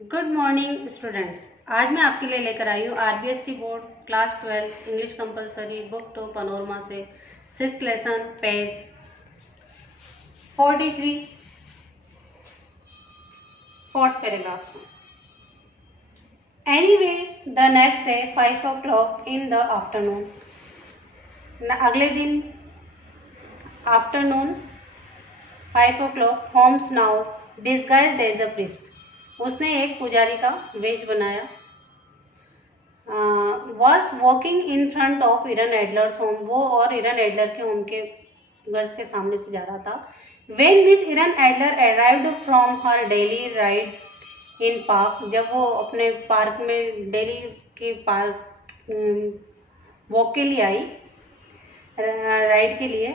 Good morning students. आज मैं आपके लिए लेकर आई हूँ RBSC board class 12 English compulsory book 2 panorama से 6th lesson page 43 fourth paragraph से। Anyway the next day 5 o'clock in the afternoon. अगले दिन afternoon 5 o'clock Holmes now disguised as a priest. उसने एक पुजारी का वेश बनाया। Was walking in front of Irene Adler's home. वो और इरन एडलर के होम के घर के सामने से जा रहा था। When Miss Irene Adler arrived from her daily ride in park. जब वो अपने पार्क में डेली के पार्क वॉक के लिए आई, राइड के लिए।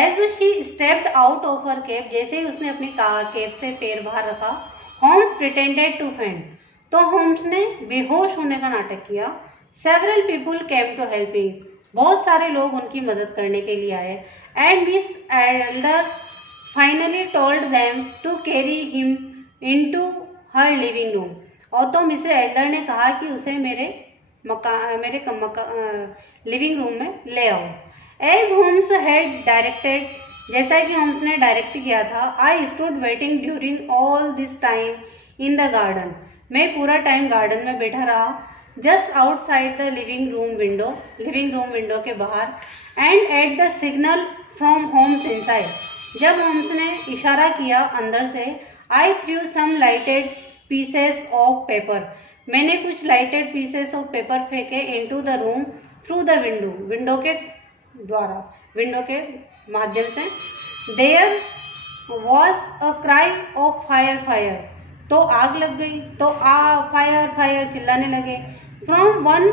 As she stepped out of her cab, जैसे ही उसने अपनी कैब से पैर बाहर रखा, होम्स प्रिटेंडेड टू फेंट। तो होम्स ने बेहोश होने का नाटक किया। Several people came to helping. बहुत सारे लोग उनकी मदद करने के लिए आए। And Miss Adler finally told them to carry him into her living room. और तो मिस एडलर ने कहा कि उसे मेरे लिविंग रूम में ले आओ। एज होम्स हैड डायरेक्टेड, जैसा कि होम्स ने डायरेक्ट किया था। I stood waiting during all this time in the garden. मैं पूरा टाइम गार्डन में बैठा रहा। Just outside the living room window के बाहर। And at the signal from Holmes inside, जब होम्स ने इशारा किया अंदर से, I threw some lighted pieces of paper. मैंने कुछ लाइटेड पीसेस ऑफ पेपर फेंके into the room through the window के माध्यम से। There was a cry of fire fire. तो आग लग गई। तो फायर फायर चिल्लाने लगे। From one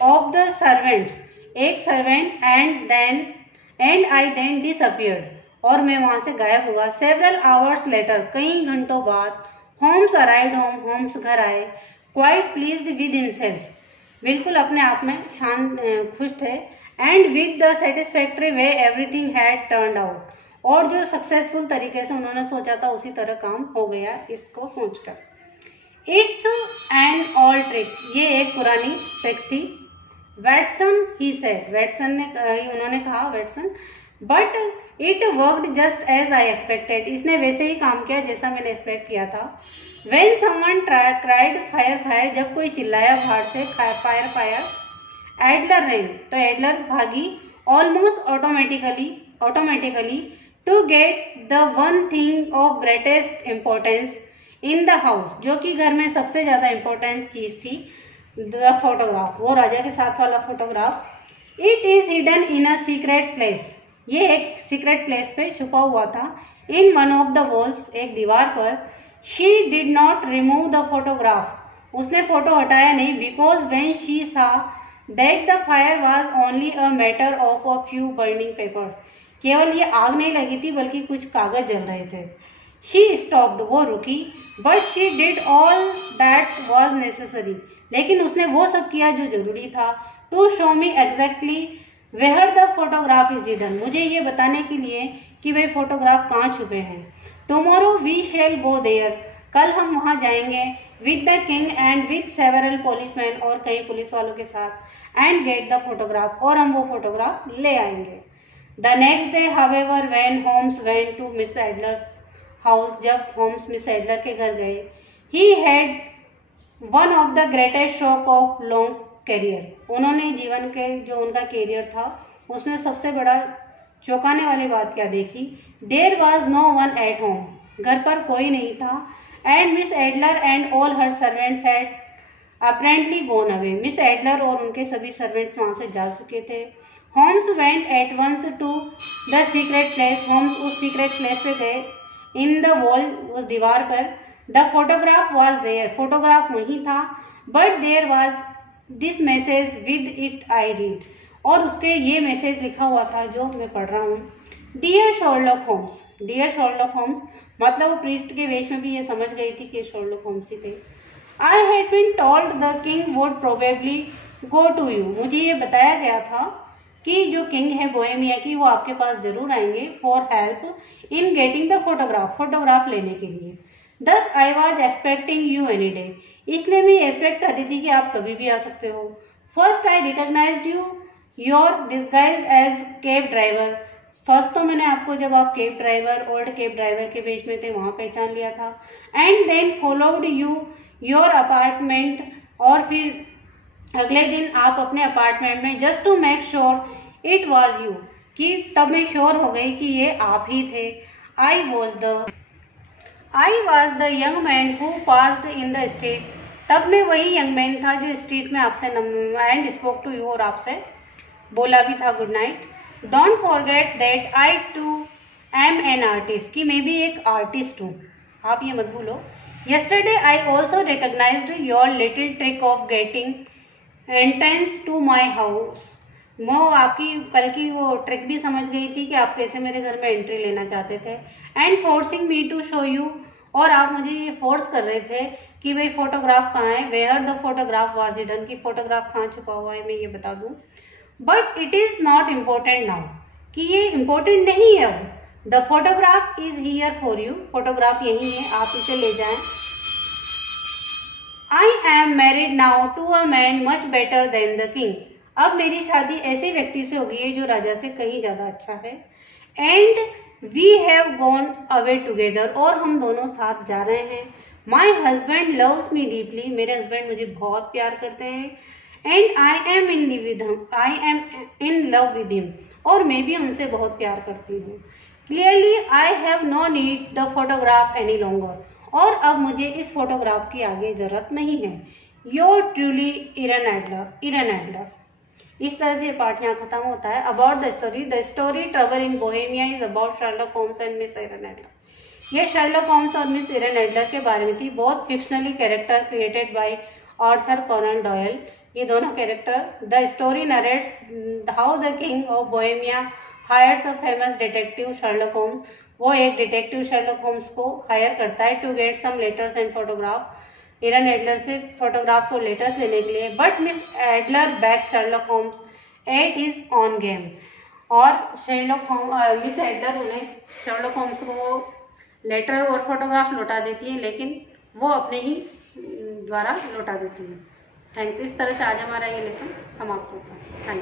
of the servants, एक servant. And I then disappeared, और मैं वहां से गायब हुआ। सेवरल आवर्स लेटर, कई घंटों बाद, होम्स अराइव्ड होम। होम्स घर आए। क्वाइट प्लीज्ड विद हिमसेल्फ, बिल्कुल अपने आप में खुश थे। And with the satisfactory way everything had turned out, और जो सक्सेसफुल तरीके से उन्होंने सोचा था उसी तरह काम हो गया, इसको सोचकर। इट्स एन ओल्ड ट्रिक, ये एक पुरानी ट्रिक थी। वैटसन ही सेड, उन्होंने कहा Watson, but it worked just as I expected. इसने वैसे ही काम किया जैसा मैंने एक्सपेक्ट किया था। When someone cried fire fire, जब कोई चिल्लाया बाहर से फायर फायर, एडलर रैन, तो एडलर भागी। Almost automatically to get the one thing of greatest importance in the house, जो कि घर में सबसे ज्यादा इम्पोर्टेंट चीज थी, द फोटोग्राफ, वो राजा के साथ वाला photograph. It is hidden in a secret place, ये एक सीक्रेट प्लेस पे छुपा हुआ था। In one of the walls, एक दीवार पर। She did not remove the photograph, उसने फोटो हटाया नहीं। बिकॉज वेन शी सा that the fire was only a matter of a few burning papers, केवल ये आग नहीं लगी थी बल्कि कुछ कागज जल रहे थे। शी स्टॉप्ड, वो रुकी। But she did all that was necessary, लेकिन उसने वो सब किया जो जरूरी था। To show me exactly where the photograph is hidden, मुझे ये बताने के लिए कि वे फोटोग्राफ कहाँ छुपे हैं। Tomorrow we shall go there, कल हम वहां जाएंगे। With the king and with several policeman, और कई पुलिस वालों के साथ। एंड गेट द फोटोग्राफ, और हम वो फोटोग्राफ ले आएंगे। The next day however when Holmes went to Miss Adler's house, जब होम्स मिस एडलर के घर गए, he had one of the greatest shock of long career, उन्होंने जीवन के जो उनका कैरियर था उसमें सबसे बड़ा चौंकाने वाली बात क्या देखी। There was no one at home, घर पर कोई नहीं था। And Miss Adler and all her servants had apparently gone away, Miss Adler और उनके सभी सर्वेंट्स वहां से जा चुके थे। Holmes went at once to the secret place, Holmes उस सीक्रेट प्लेस पे गए। इन द वॉल, उस दीवार पर। The photograph was there, photograph वहीं था। But there was this message with it I read, और उसके ये मैसेज लिखा हुआ था जो मैं पढ़ रहा हूँ। Dear Sherlock Holmes, dear Sherlock Holmes, मतलब वो प्रीस्ट के वेश में भी ये समझ गई थी कि शर्लॉक होम्स ही थे। I had been told the king would probably go to you, मुझे ये बताया गया था कि जो किंग है बोहेमिया की, वो आपके पास जरूर आएंगे for help in getting the photograph, photograph लेने के लिए। दस I was expecting you any day, इसलिए मैं एक्सपेक्ट कर रही थी कि आप कभी भी आ सकते हो। First I recognised you your disguised as cab driver, फर्स्ट तो मैंने आपको जब आप cab driver old cab driver के बेच में थे वहां पहचान लिया था। And then followed you your apartment, और फिर अगले दिन आप अपने अपार्टमेंट में just to make sure it was you, कि तब मैं श्योर हो गई कि ये आप ही थे। I was the young man who passed in the street, तब मैं वही यंग मैन था जो स्ट्रीट में आपसे एंड स्पोक टू यू, और आपसे बोला भी था good night. Don't forget that I too am an artist, कि मैं भी एक आर्टिस्ट हूँ, आप ये मत भूलो। Yesterday I also recognised your little trick of getting entrance to my house, मैं आपकी कल की वो ट्रिक भी समझ गई थी कि आप कैसे मेरे घर में एंट्री लेना चाहते थे। And forcing me to show you, और आप मुझे ये फोर्स कर रहे थे कि भाई फोटोग्राफ कहाँ है, where the photograph was hidden, कि फोटोग्राफ कहाँ छुपा हुआ है, मैं ये बता दूं। But it is not important now, कि ये इम्पोर्टेंट नहीं है अब। The photograph is here for you, photograph यही है, आप इसे ले जाएं। I am married now to a man much better than the king, अब मेरी शादी ऐसे व्यक्ति से होगी है जो राजा से कहीं ज्यादा अच्छा है। And we have gone away together, और हम दोनों साथ जा रहे हैं। My husband loves me deeply, मेरे हस्बैंड मुझे बहुत प्यार करते हैं। And I am in love with him, और मैं भी उनसे बहुत प्यार करती हूँ। Clearly I have no need the photograph any longer, और अब मुझे इस फोटोग्राफ की आगे जरूरत नहीं है। Your truly Irene Adler. इस तरह से पार्ट यहाँ खत्म होता है। About the story trouble in Bohemia is about Sherlock Holmes and Miss Irene Adler. यह शर्लक होम्स और मिस इरन एडलर के बारे में थी, बहुत fictionally character created by Arthur Conan Doyle, ये दोनों character. The story narrates how the king of Bohemia hires a famous detective Sherlock Holmes, वो एक डिटेक्टिव शर्लक होम्स को हायर करता है to get some letters and photograph, Irene Adler से photographs और letters लेने के लिए। But Miss Adler back Sherlock Holmes at his own game, और मिस एडलर उन्हें शर्लक होम्स को लेटर और फोटोग्राफ लौटा देती है, लेकिन वो अपने ही द्वारा लौटा देती है। थैंक्स। इस तरह से आज हमारा ये लेसन समाप्त होता है। थैंक